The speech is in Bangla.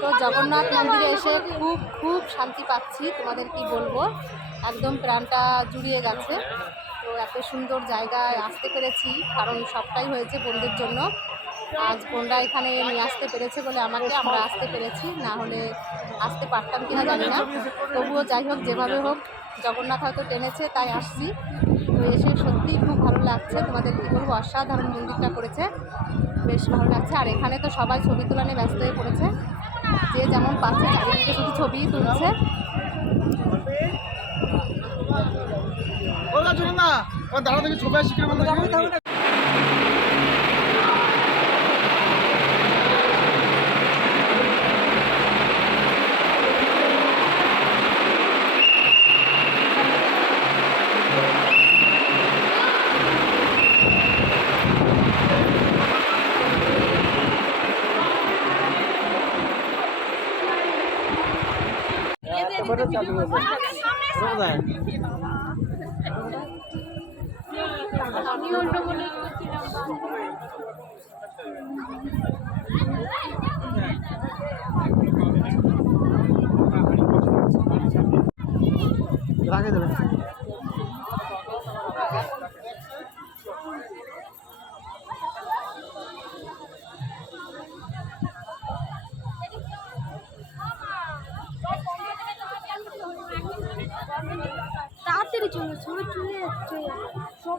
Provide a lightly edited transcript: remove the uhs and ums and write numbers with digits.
তো জগন্নাথ মন্দিরে এসে খুব খুব শান্তি পাচ্ছি, তোমাদের কি বলবো, একদম প্রাণটা জুড়িয়ে গেছে। তো এত সুন্দর জায়গায় আসতে পেরেছি, কারণ সবটাই হয়েছে বোনদের জন্য। আজ বোনরা এখানে নিয়ে আসতে পেরেছে বলে আমরা আসতে পেরেছি, না হলে আসতে পারতাম কিনা জানি না। তবুও যাই হোক, যেভাবে হোক জগন্নাথ হয়তো টেনেছে তাই আসছি। তো এসে সত্যিই খুব ভালো লাগছে, তোমাদের কী বলবো, অসাধারণ মন্দিরটা করেছে, বেশ ভালো লাগছে। আর এখানে তো সবাই ছবি তোলা নিয়ে ব্যস্ত হয়ে পড়েছে, যে যেমন পাচ্ছে চারিদিকে শুধু ছবিই তুলছে। তাড়াতাড়ি চলে যাচ্ছে সব